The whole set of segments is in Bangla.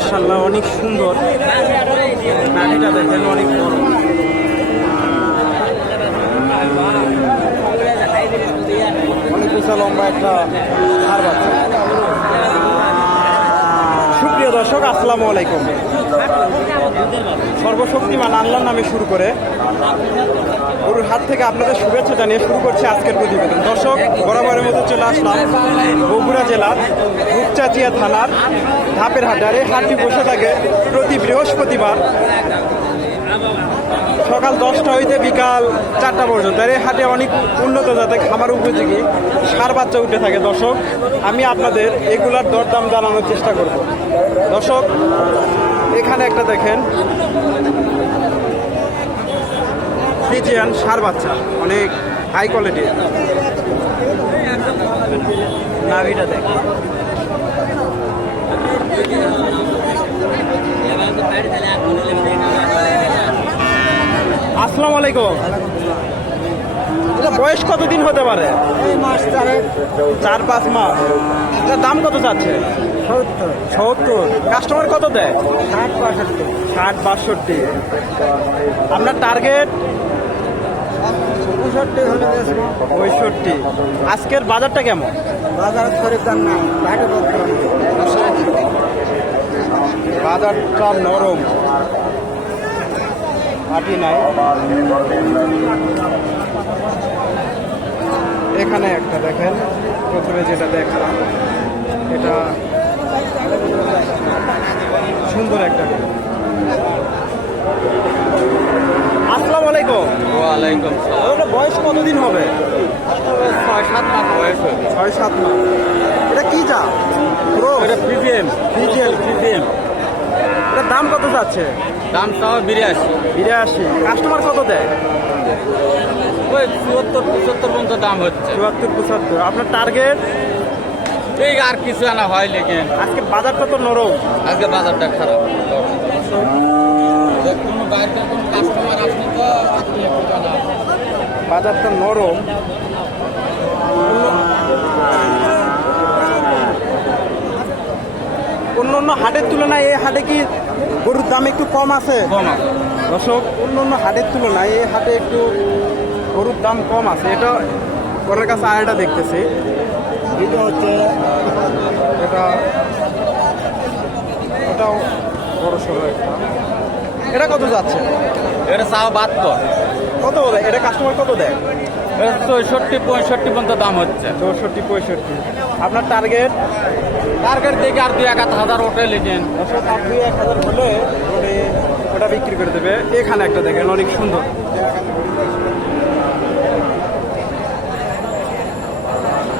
মার্শাল্লাহ অনেক সুন্দর। নাটিটা দেখেন অনেক বড়। লম্বা একটা হার বাচ্চা। সুপ্রিয় দর্শক, আসসালামু আলাইকুম। সর্বশক্তিমান আল্লাহর নামে শুরু করে গরুর হাত থেকে আপনাদের শুভেচ্ছা জানিয়ে শুরু করছে আজকের প্রতিবেদন। দর্শক, বরাবরের মতো চলে আসলাম বগুড়া জেলার রূপচাচিয়া থানার ধাপের হাটারে হাতটি বসে থাকে প্রতি বৃহস্পতিবার সকাল দশটা হইতে বিকাল চারটা পর্যন্ত। আর এই হাটে অনেক উন্নত জাতের খামার উপযোগী সার বাচ্চা উঠে থাকে। দর্শক, আমি আপনাদের এগুলার দরদাম জানানোর চেষ্টা করব। দর্শক, এখানে একটা দেখেন। ফ্রিজিয়ান সার বাচ্চা, অনেক হাই কোয়ালিটি দেখ। আসসালামু আলাইকুম। এটা বয়স কতদিন হতে পারে? চার পাঁচ মাস। এটার দাম কত যাচ্ছে? সত্তর। কাস্টমার কত দেয়? ষাট বাষট্টি। আপনার টার্গেট? পঁয়ষট্টি আজকের বাজারটা কেমন? বাজার বাজারটা নরম। হাঁটি নাই। এখানে একটা দেখেন প্রথমে যেটা দেখলাম এটা সুন্দর একটা। আসসালামু আলাইকুম। ওয়ালাইকুম ওটা বয়স কতদিন হবে? ছয় সাত মাস বয়স হবে ছয় সাত মাস। এটা কি যা এটা প্রিমিয়াম ডিজেল প্রিমিয়াম এটার দাম কত যাচ্ছে? দাম সহ বিরাশি। বিরাশি। কাস্টমার কত দেয়? ওই চুয়াত্তর পঁচাত্তর পর্যন্ত দাম হচ্ছে। চুয়াত্তর পঁচাত্তর। আপনার টার্গেট এই আর কিছু আনা হয় লেকিন আজকে বাজারটা তো নরম। আজকে বাজারটা খারাপ। কোনো বাইরের কোনো কাস্টমার আসলে তো বাজারটা নরম। অন্য অন্য হাটের তুলনায় এই হাটে কি গরুর দাম একটু কম আছে? কম আছে। দর্শক অন্য অন্য হাটের তুলনায় এই হাটে একটু গরুর দাম কম আছে। এটা ওনার কাছে আরেকটা দেখতেছি। এটা হচ্ছে এটা ওটাও বড় সড়ো একটা। এটা কত যাচ্ছে? এটা চাও বাহাত্তর। কত দেয় এটা কাস্টমার কত দেয়? চৌষট্টি পঁয়ষট্টি পর্যন্ত দাম হচ্ছে। চৌষট্টি পঁয়ষট্টি। আপনার টার্গেট টার্গেট দেখে আর দুই এক আধ হাজার ওটাই লিখেন। আর দুই এক হাজার হলে ওটা বিক্রি করে দেবে। এখানে একটা দেখেন অনেক সুন্দর।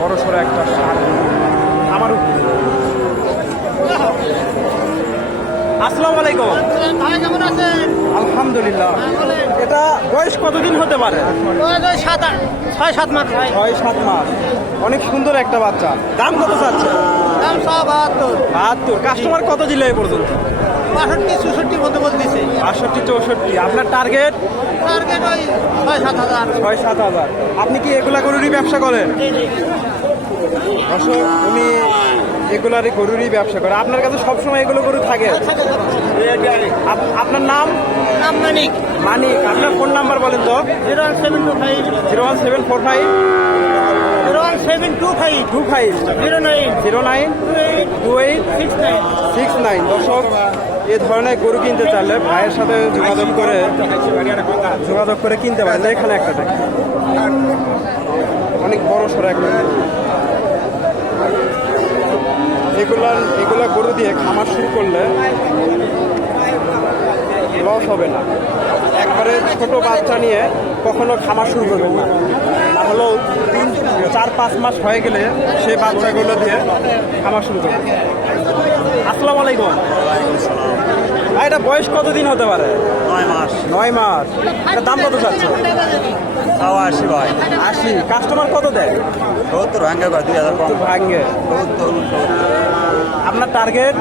বড় সড়ো একটা আসসালামু আলাইকুম। কেমন আছেন? আলহামদুলিল্লাহ। এটা বয়স কতদিন হতে পারে? ছয় সাত মাস ছয় সাত মাস। অনেক সুন্দর একটা বাচ্চা। দাম কত চাচ্ছে? দাম বাহাত্তর। বাহাত্তর। কাস্টমার কত দিলে এই পর্যন্ত? বাষট্টি চৌষট্টি মতো বলতেছে। বাষট্টি চৌষট্টি। আপনার টার্গেট টার্গেট ওই ছয় সাত হাজার। ছয় সাত হাজার। আপনি কি এগুলা গরুরই ব্যবসা করেন? উনি এগুলারই গরুরই ব্যবসা করে। আপনার কাছে সবসময় এগুলো গরু থাকে? আপ- আপনার নাম? নাম মানিক। মানিক। আপনার ফোন নাম্বার বলেন তো? Zero one seven two five. Zero one seven four five. Zero one seven two five. Two five. Zero nine. Zero nine. Two eight. Six nine. Six nine. দর্শক এ ধরনের গরু কিনতে চাইলে ভাইয়ের সাথে যোগাযোগ করে যোগাযোগ করে কিনতে পারেন। এখানে একটা দেখ অনেক বড় সড়ো একটা। এগুলা এগুলা গরু দিয়ে খামার শুরু করলে লস হবে না। একবারে ছোট বাচ্চা নিয়ে কখনো খামার শুরু করবেন না। না হলেও তিন, চার, পাঁচ মাস হয়ে গেলে সেই বাচ্চাগুলো দিয়ে খামার শুরু করবেন। আসসালামু আলাইকুম। ভাই এটা বয়স কতদিন হতে পারে? নয় মাস। নয় মাস। এটা দাম কত চাচ্ছে তাও আশি ভাই। আশি। কাস্টমার কত দেয়? সত্তর ভাঙ্গে ভাই দুই হাজার একটু ভাঙ্গে। আপনার টার্গেট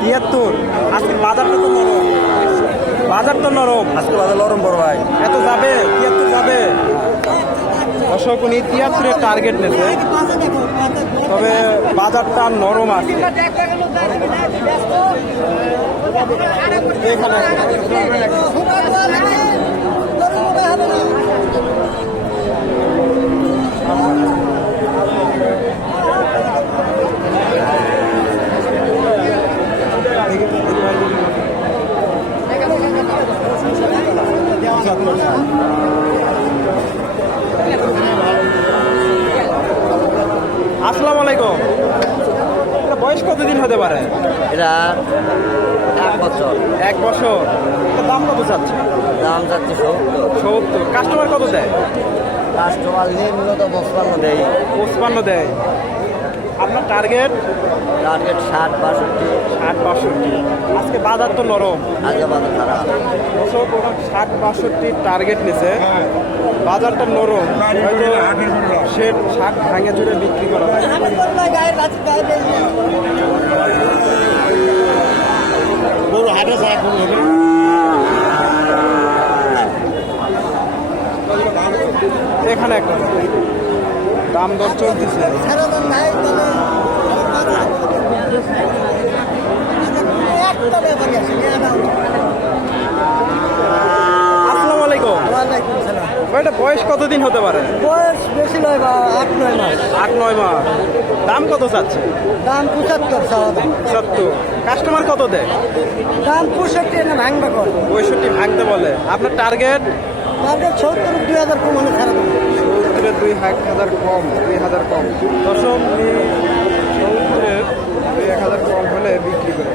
তিয়াত্তর। আজকে বাজারটা তো নরম। বাজার তো নরম। আজকে বাজার নরম বড় ভাই। এত যাবে? তিয়াত্তর যাবে দর্শক উনি তিয়াত্তরের টার্গেট নেছে তবে বাজারটা নরম আছে। এখানে আসসালামু আলাইকুম। এটা বয়স কতদিন হতে পারে? এটা এক বছর। এক বছর। দাম কত চাচ্ছে দাম যাচ্ছে সত্তর। সত্তর। কাস্টমার কত দেয়? কাস্টমার নিয়ে মূলত পঁচপান্ন দেয়। পঁচপান্ন দেয়। আপনার টার্গেট টার্গেট ষাট বাষট্টি। ষাট বাষট্টি। আজকে বাজার তো নরম। আজকে বাজার খারাপ। ওরা ষাট বাষট্টি টার্গেট নিছে। বাজারটা নরম। হয়তো সে ষাট ভাঙে চুরে বিক্রি করা হয়। এখানে একটা। দাম দর চলতেছে। আসসালামু আলাইকুম। এটা বয়স কতদিন হতে পারে? বয়স বেশি নয় বা আট নয় মাস। আট নয় মাস। দাম কত চাচ্ছে? দাম পঁচাত্তর সত্তর কাস্টমার কত দেয়? দাম পঁয়ষট্টি এনে ভাঙবে কর পঁয়ষট্টি ভাঙতে বলে। আপনার টার্গেট তারপরে সত্তর দুই হাজার কমানো খারাপ। সত্তরের দুই হাজার কম, দুই হাজার কম। দশম দুই এক হাজার কম হলে বিক্রি করে